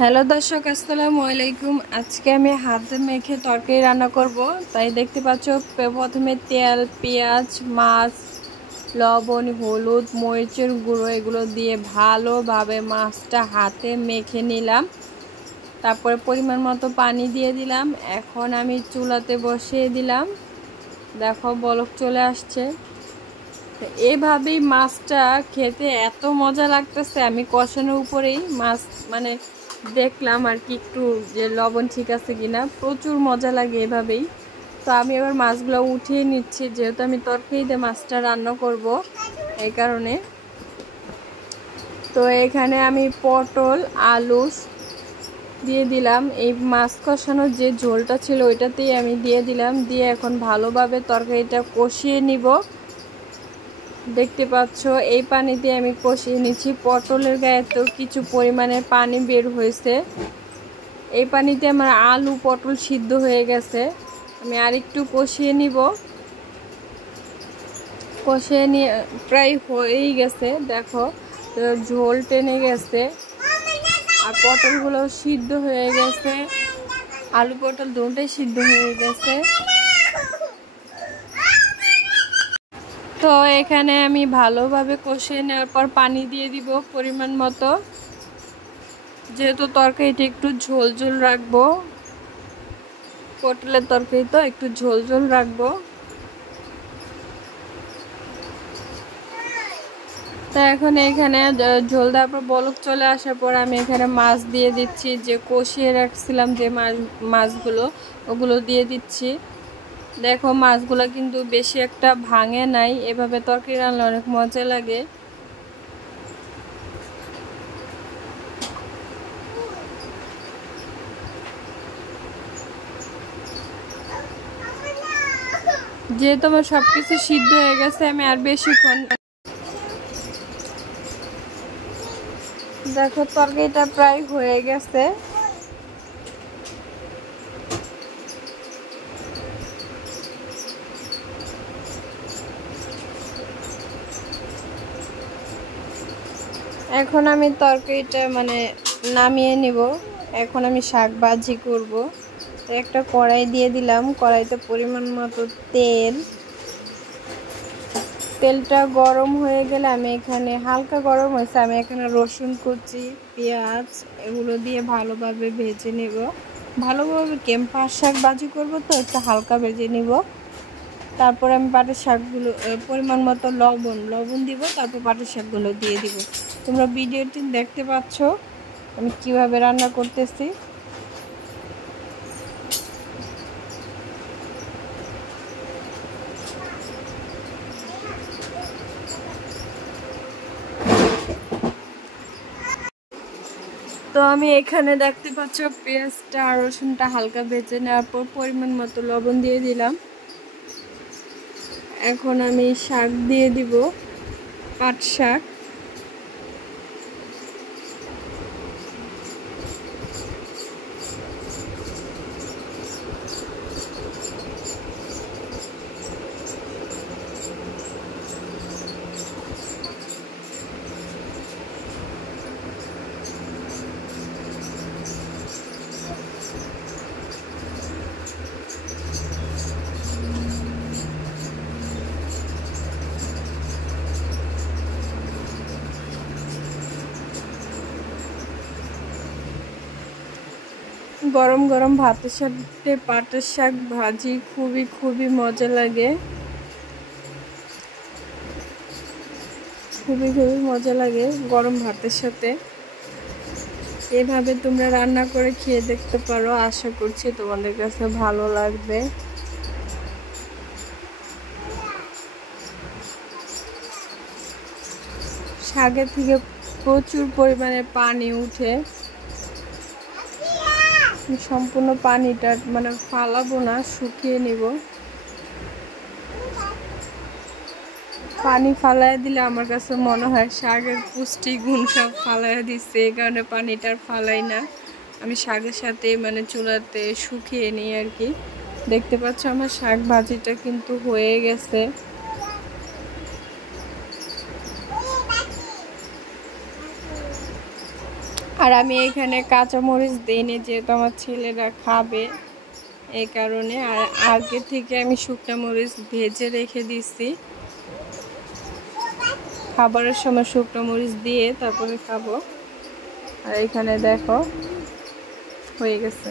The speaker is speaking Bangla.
হ্যালো দর্শক, আসসালামু আলাইকুম। আজকে আমি হাতে মেখে তরকারি রান্না করব। তাই দেখতে পাচ্ছ প্রথমে তেল, পেঁয়াজ, মাছ, লবণ, হলুদ, মরিচের গুঁড়ো এগুলো দিয়ে ভালোভাবে মাছটা হাতে মেখে নিলাম। তারপরে পরিমাণ মতো পানি দিয়ে দিলাম। এখন আমি চুলাতে বসিয়ে দিলাম। দেখো বলক চলে আসছে। এভাবেই মাছটা খেতে এত মজা লাগতেছে। আমি কষানোর উপরেই মাছ দেখলাম আর কি একটু যে লবণ ঠিক আছে কিনা। প্রচুর মজা লাগে এভাবেই। তো আমি এবার মাছগুলো উঠিয়ে নিচ্ছি, যেহেতু আমি তরকারিতে মাছটা রান্না করব এই কারণে। তো এখানে আমি পটল, আলু দিয়ে দিলাম। এই মাছ কষানোর যে ঝোলটা ছিল ওইটাতেই আমি দিয়ে দিলাম। দিয়ে এখন ভালোভাবে তরকারিটা কষিয়ে নিব। দেখতে পাচ্ছ এই পানি দিয়ে আমি কষিয়ে নিচ্ছি। পটলের গায়ে তো কিছু পরিমাণে পানি বের হয়েছে। এই পানিতে আমার আলু পটল সিদ্ধ হয়ে গেছে। আমি আরেকটু কষিয়ে নিব। কষিয়ে নিয়ে প্রায় হয়েই গেছে। দেখো ঝোল টেনে গেছে আর পটলগুলো সিদ্ধ হয়ে গেছে। আলু পটল দুটোই সিদ্ধ হয়ে গেছে। তো এখানে আমি ভালোভাবে কষিয়ে নেওয়ার পর পানি দিয়ে দিব পরিমাণ মতো, যেহেতু তরকারিটা একটু ঝোল ঝোল রাখবো। পটলের তরকারি তো একটু ঝোল ঝোল রাখবো। তো এখন এখানে ঝোল দেওয়ার পর বলক চলে আসার পর আমি এখানে মাছ দিয়ে দিচ্ছি। যে কষিয়ে রাখছিলাম যে মাছগুলো ওগুলো দিয়ে দিচ্ছি। দেখো মাছগুলো কিন্তু বেশি একটা ভাঙে নাই। এভাবে তরকারি রান্না অনেক মজা লাগে। যেহেতু আমার সবকিছু সিদ্ধ হয়ে গেছে, আমি আর বেশিক্ষণ দেখো তরকারিটা প্রায় হয়ে গেছে। এখন আমি তরকারিটা নামিয়ে নিব। এখন আমি শাক ভাজি করব। তো একটা কড়াই দিয়ে দিলাম। কড়াইতে পরিমাণ মতো তেলটা গরম হয়ে গেলে আমি এখানে হালকা গরম হয়েছে, আমি এখানে রসুন কুচি, পেঁয়াজ এগুলো দিয়ে ভালোভাবে ভেজে নেব। ভালোভাবে পাট শাক ভাজি করবো তো একটু হালকা ভেজে নিব। তারপর আমি পাটের শাকগুলো পরিমাণ মতো লবণ দিব। তারপর পাটের শাকগুলো দিয়ে দিব। তোমরা ভিডিওটি দেখতে পাচ্ছ আমি কিভাবে রান্না করতেছি। তো আমি এখানে দেখতে পাচ্ছ পেঁয়াজটা আর রসুনটা হালকা ভেজে নেওয়ার পর পরিমাণ মতো লবণ দিয়ে দিলাম। এখন আমি শাক দিয়ে দিব, পাট শাক। গরম গরম ভাতের সাথে পাটের শাক ভাজি খুবই মজা লাগে। খুবই মজা লাগে গরম ভাতের সাথে। এভাবে তোমরা রান্না করে খেয়ে দেখতে পারো। আশা করছি তোমাদের কাছে ভালো লাগবে। শাকের থেকে প্রচুর পরিমাণে পানি উঠে। সম্পূর্ণ পানিটা ফালাবো না, শুকিয়ে নিব। পানি ফালায় দিলে আমার কাছে মনে হয় শাকের পুষ্টি গুণ সব ফালায় দিচ্ছে। এই কারণে পানিটা ফালাই না, আমি শাকের সাথে চুলাতে শুকিয়ে নিই আর কি। দেখতে পাচ্ছ আমার শাক ভাজিটা কিন্তু হয়ে গেছে। আর আমি এখানে কাঁচামরিচ দিইনি, যেহেতু আমার ছেলেরা খাবে এই কারণে। আর আগে থেকে আমি শুকনো মরিচ ভেজে রেখে দিছি, খাবারের সময় শুকনো মরিচ দিয়ে তারপরে খাবো। আর এখানে দেখো হয়ে গেছে।